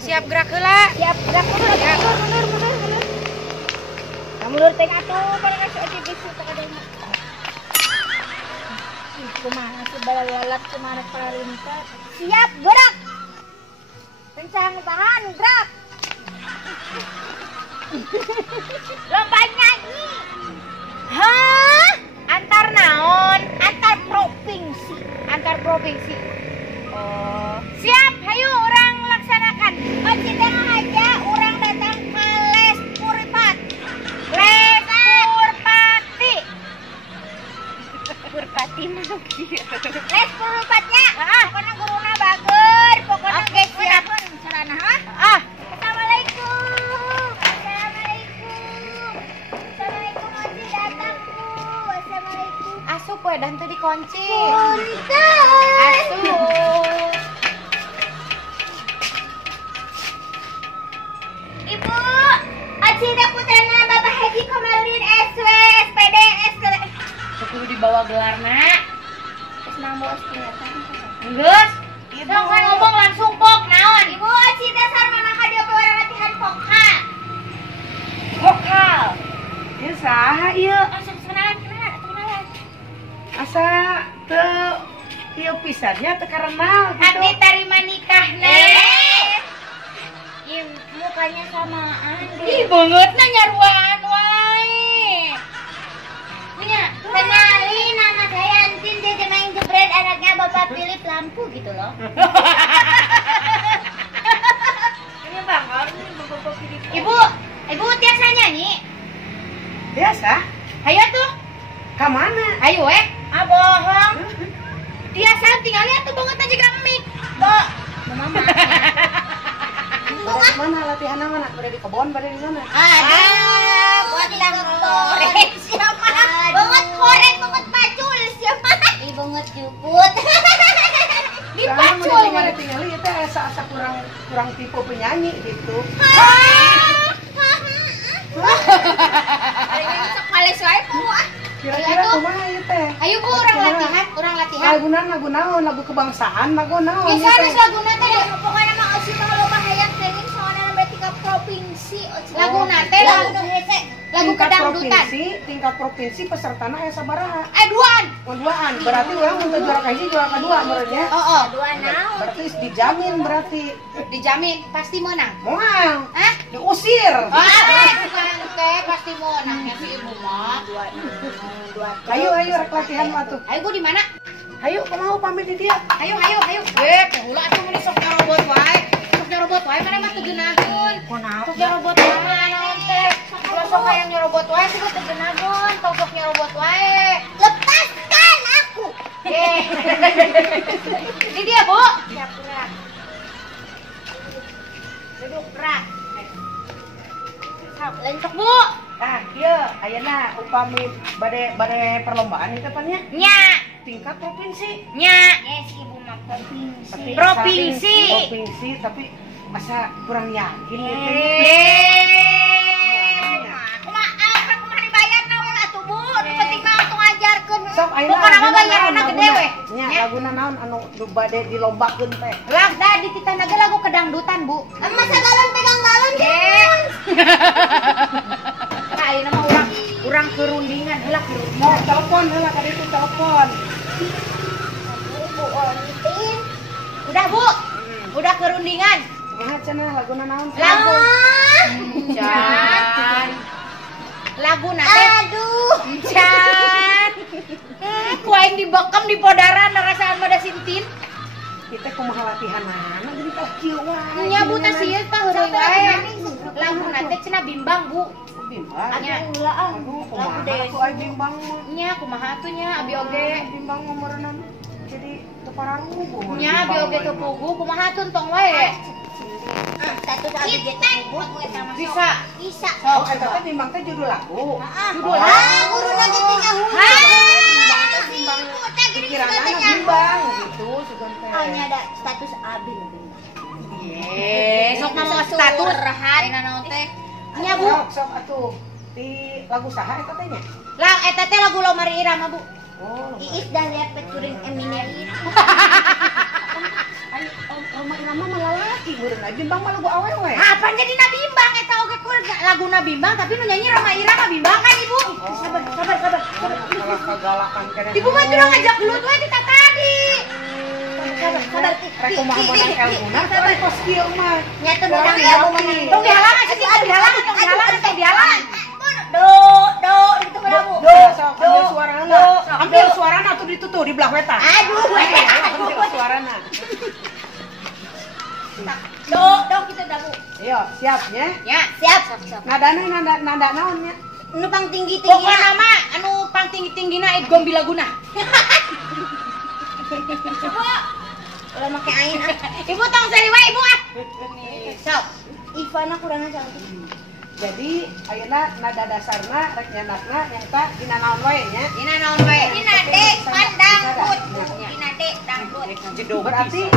Siap gerak heula. Siap gerak mundur. Mundur teh atuh pada kasih aja bisu teh kadang. Kumaha sebalalat kumaha parintah. Siap gerak. Kencang tahan gerak. Lomba nyanyi. Hah? Antar naon? Antar provinsi. Antar provinsi. Oh, siap, hayu orang laksanakan. Oci teh aja orang datang ke Les Puripat. Les Purpati. Purpati mah kieu. Les Purpatnya. Pokona guruna bager, pokona Oke, siap. Sarana hah? Assalamualaikum. Assalamualaikum Oci datang Bu. Assalamualaikum. Asup we dan teu dikunci. Punten. Asup. Ibu, Oci teh putrana Bapak Haji Komarudin SW, SPD, Kudu dibawa gelarna. Terus nang bos kelihatan. Geus. Dong kan ngomong langsung pok naon? Ibu, Oci teh sareng mama ka dieu bawa latihan vokal. Vokal. Ieu saha ieu? Langsung kenalan. Asa teu ieu pisannya teu karena Hati gitu. terima nikahna. Ih, mukanya samaan Ih, deh. bangetna nyaruan wae. Punya, kenalin nama saya Antin, dia main jebret anaknya Bapak Philip Lampu gitu loh. Ini banget nih Bapak Philip. Ibu tiasa nyanyi. Biasa. Hayo tuh. Ka mana? Ayo bohong. Tiasa tinggal lihat tuh banget aja gamik. Bo. Mama. Bade mana latihan mana? Bade di kebon, bade di mana? Aduh, buat korek siapa? Banget korek, banget pacul siapa? Ih, banget juput. Di Karena pacul. mana tinggal ieu teh asa kurang tipe penyanyi gitu. Hari ini sok males wae Bu. Kira-kira kumaha ieu teh? Ayo Bu, orang latihan. Lagu naon? Lagu kebangsaan, lagu naon? Bisa ieu teh? harus laguna teh. Pokoknya mah Oci mah loba hayang singin soalnya lembe tika provinsi. Oci Laguna teh lagu kedangdutan. Tingkat provinsi pesertana aya sabaraha? Duaan. Duaan. Berarti orang untuk juara kahiji, juara kedua menurutnya. Oh. Dua naon. Berarti dijamin berarti. Dijamin pasti menang. Moal. Hah? Diusir. Bukan teh pasti menangnya si ibu mah. Ayo rek latihan mah tuh. Ayo Bu di mana? Ayo mau pamit di dia. Ayo. Heula atuh meuli sok nyarobot wae. Sok nyarobot wae mana mah teu geunaheun. Sok nyarobot wae naon teh. Sok hayang nyarobot wae sih teu geunaheun. Sok nyarobot wae. Lepaskan aku. Di dia, Bu. Siap gerak. Duduk gerak. Lencok, Bu. Nah, ieu ayeuna upami bade perlombaan itu pan nya Nya. tingkat provinsi. Nya. Yes, Ibu mah provinsi. Provinsi. Tapi masa kurang yakin gitu. Kumaha dibayar naon atuh Bu? Nu penting mah atuh ngajarkeun. Sok ayeuna Pokona mah bayaranna gede we. Nya laguna naon anu bade dilombakeun teh. Lah, di titana ge lagu kedangdutan, Bu. Masa galon pegang galon Nah, ayeuna mah urang kerundingan heula kerundingan. Mau telepon heula ka ditu telepon. Bu Ontin. Udah, Bu. Udah kerundingan. Kumaha cenah laguna naon? Lagu. Can. Lagu teh. Aduh. Can. Ku aing dibekem di podaran rasaan mah da sintin. Kita kumaha latihanana jadi tah kieu wae. Nya Bu teh sieun tah heureung wae. Lagu teh cenah bimbang, Bu. Bimbang. Nya. Aduh, kumaha aku aya bimbang mah. Nya kumaha atuh nya abi oge. Bimbang mah meureunan jadi teu parangugu. Nya abi oge teu pugu kumaha atuh tong wae. Satu abi gitu Bu. Bisa. Bisa. Oh, eta teh bimbang teh judul lagu. Judul Guru lagi teh Bimbang. Pikiranana bimbang gitu sugan teh. Oh, ini ada status abi. Ye, sok mah status. Ayeuna naon teh? Nya Bu. Sok atuh. Di lagu saha eta teh nya? Lah eta teh lagu Lomari Irama Bu. Oh. Iis dan lihat peturing Eminem. Roma Irama mah lalaki meureun aja bimbang mah lagu awewe. Apa jadi Nabimbang eta oge kur lagu Nabimbang tapi nu nyanyi Roma Irama Bimbang kan Ibu. Sabar. Kalah kagalakan keneh. Ibu mah tuh ngajak gelut we di tadi. Sabar. Rek kumaha modal elmuna sabar kos kieu mah. Nya teu modal ilmu mah. Tong dihalang atuh tong dihalang. Do itu kenapa? Ambil suarana. Ambil suarana tuh ditutup di belah wetan. Aduh. Ambil suarana. Do kita dabu. Iya, siapnya. Ya. Siap. Nada naonnya? Nu pang tinggi Pokokna mah anu pang tinggi-tinggina it gombi laguna. Udah make aing ah. Ibu tong sari wae Ibu ah. Sok. Ivana kurang aja. Jadi ayeuna nada dasarna rek nyanakna nyata dina naon wae nya. Dina naon wae? Dina dek pandangkut. Dina dek dangkut. Berarti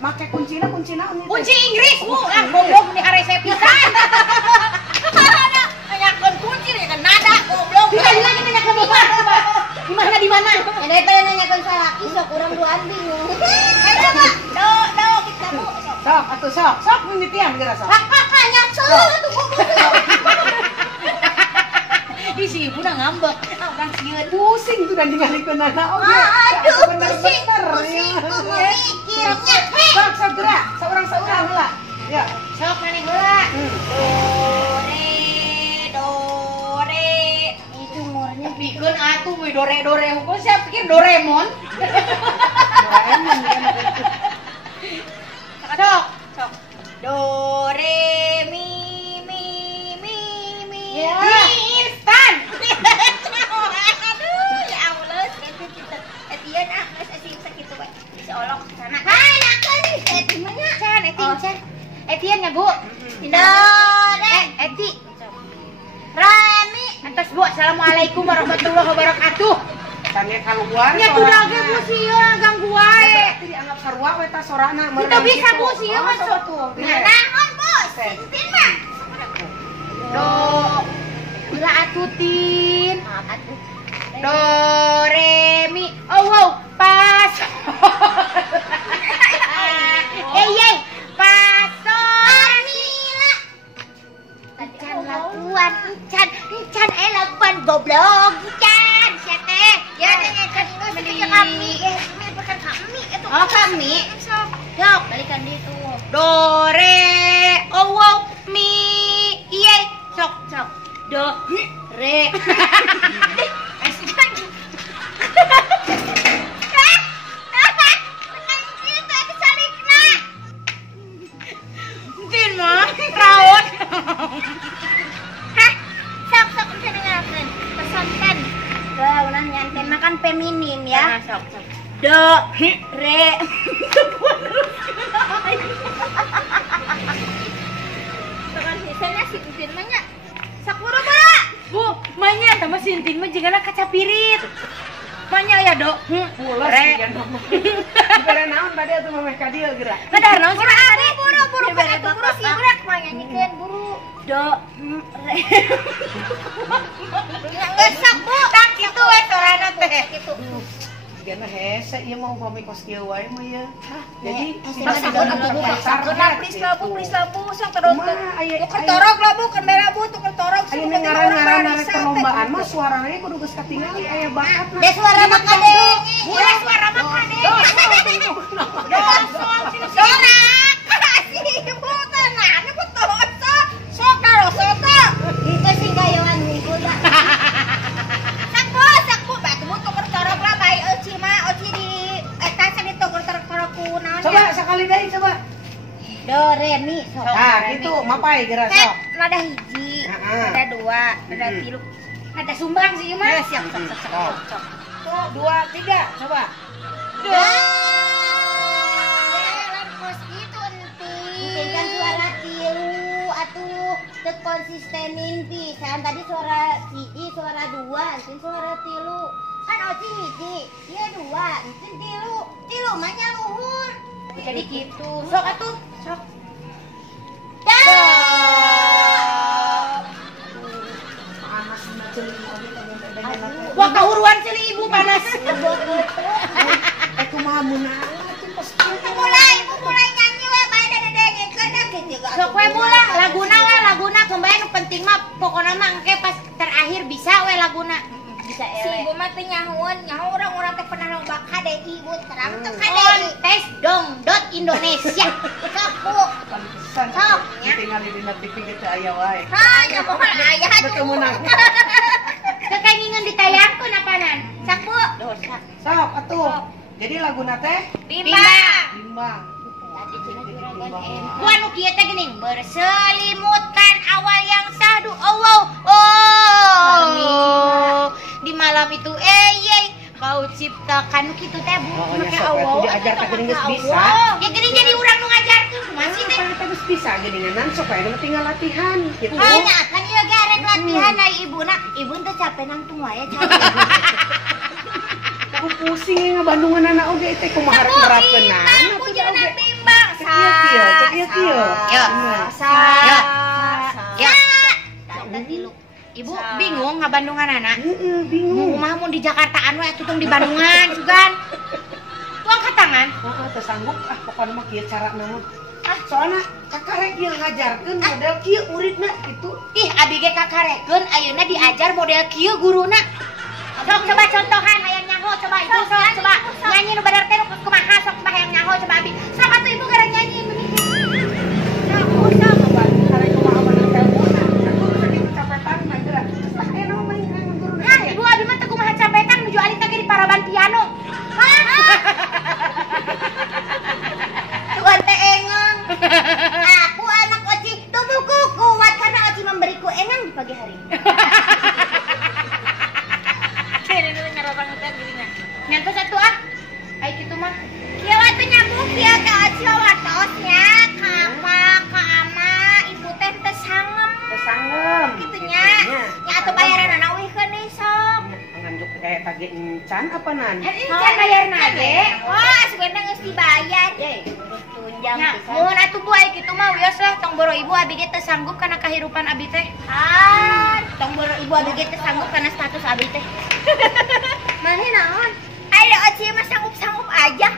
make kuncina anu. Kunci Inggris Bu, lah goblok di hareup pisan. Nanyakeun kunci kan nada goblok. Kita kita nyanyakeun di mana? Ya daripada nanyakeun salaki sok urang duaan bingung. Ayo Pak. Do kita Bu. Sok atuh sok mimitian geura sok. Hanya sok Di si Ibu udah ngambek. Orang sieun. Pusing tuh dan ningalikeun nana oge. Aduh, pusing ya. mikirnya. Sok gerak, seorang heula. Ya. Sok maneh heula. Do re. Itu umurnya Pikeun atuh we dore hukum siapa pikir Doraemon. Doraemon Sok. do re mi. Ya. Instan. Aduh, ya Allah, etian ah, geus asing sakitu bae. Seolok sana. Nakan etimanya. Can. Etian ya Bu. Do re. Eti. Rami. Antos Bu, assalamualaikum warahmatullahi wabarakatuh. Tanya keluar. Nya kuda ge Bu sieun ganggu wae. Dianggap sarua we ta sorana. Itu bisa Bu sieun mah sok. Naon bos? Sintin mah. Do. Gila atutin. Atuh. Do re mi. Oh wow, pas. Yey. Pasor. Armila. Can lakuan, can lakuan goblok, can siate. Ya dengan kan itu kami, bukan kami itu. Oh kami. Sok, balikan di itu. Do re. Oh wow, mi. Yey. Sok. Do re. Mungkin mah raut. Hah? Sok bisa dengarkan. Pesankan. Ulah nyanten makan feminin ya. Sok. Do re. Tekan sisanya si Utin mah nya. Sakura Pak. Bu, manya tambah sintin mah jigana kaca pirit. Manya ya, Dok. Pulas Re. kan. Dibere naon tadi atuh mameh ka dieu geura. Kadar naon sih tadi? Buru kan atuh buru si budak mah nyanyikan buru. Do re. Ngesak Bu. Tak kitu we sorana teh. Gitu. Gana hese ieu mah upami kos kieu wae mah ieu. Jadi Sakun please lah Bu, sok terus. Tuker Torok lah Bu, kan merah Bu, tuker torok. Ayo ngaran-ngaran perlombaan mah suaranya kudu geus katingali aya bakat mah. Des suara makade. Bukan suara makade. Dona. Kasih Bu tenan, Bu tosa. Sok karo soto. Itu sih gayangan minggu lah. Sakbu, batu Bu tuker torok lah bae euci mah, euci di eta di tuker torok ku naon. Coba sekali deui coba. Do re mi sok. Nah, gitu mapai geura sok. Nada hiji, nada dua, nada tilu. Ada sumbang sih mah. Siap. 2, 3 coba. Jalan kos gitu enting kan suara tilu atuh teu konsistenin pisan tadi suara hiji suara dua enting suara tilu kan oci hiji ieu dua enting tilu mah nya luhur Jadi gitu. Sok atuh. Sok. dah Wah kahuruan sih ibu panas. Kumaha mun Mulai nyanyi we bae dedenya kana kitu. Sok we mulai laguna kembali nu penting mah pokona mah engke pas terakhir bisa we laguna. Bisa Si ele. ibu mah teh nyaho orang-orang teh pernah lomba KDI ibu terang teh KDI. Kontes dongdot Indonesia. Sok Bu. sok tinggal di TV gitu aya wae. Hanya pokoknya ayah Ketemu nang. Kekangingan ditayangkeun apanan? Sak Bu. Sok atuh. Jadi laguna teh Bimbang. bimbang. Ku anu kieu teh geuning berselimutkan awal yang sahdu Allah. Oh. Di malam itu kau ciptakan kitu teh Bu. Pokoknya Make sok atuh Allah. diajar ka geuning geus bisa. Ya geuning jadi urang nu ngajarkeun masih teh. Kan geus bisa geuningan sok aya nu tinggal latihan gitu. Hanya kan ieu garek latihan ai ibuna. Ibu teh capek nang tung wae capek. Aku pusing ngabandungan anak oge teh kumaha rek nerapkeunana. Aku jangan bimbang. Cek ieu kieu. Ya. Ya. Ya. Ibu bingung ngabandungan anak. Heeh, bingung. Kumaha mun di Jakartaan we atuh di Bandungan sugan. Tuang ka tangan. Oh, teu sanggup pokona mah kieu cara naon. Soalna kakarek ieu ngajarkeun model kieu muridna gitu. Ih, abi ge kakarekeun ayeuna diajar model kieu guruna. Sok coba contohan hayang nyaho coba ibu sok coba nyanyi nu bener teh kumaha sok coba hayang nyaho coba abi. Sok atuh ibu gara nyanyi benih. Sok Karek kumaha bener telepon. Aku sakit kecapetan mah geura. Tah aya mah mending hayang guru. Nah, ibu abi mah teu kumaha capetan nuju alih teh di paraban piano. Tuan teh engeng. Aku anak Oci tubuhku kuat karena Oci memberiku engeng di pagi hari. Nyantos atuh ah. Ai kitu mah. Kieu atuh nyambung kieu ka Oci watosnya kakak ka ama ibu teh teu sangem. Tesanggem. Kitu nya. Nya atuh bayaran nauihkeun deui sok. Nganjuk kayak kage encan apa nan? Heuh can bayarna ge. Wah, sebenarnya geus dibayar. Tunjang Nya, pisan. mun atuh Bu ai kitu mah wios lah tong boro ibu abi ge teu sanggup kana kahirupan abi teh. Tong boro ibu abi ge teu sanggup kana status abi teh. Maneh naon? Ayo Oci mah sanggup-sanggup aja.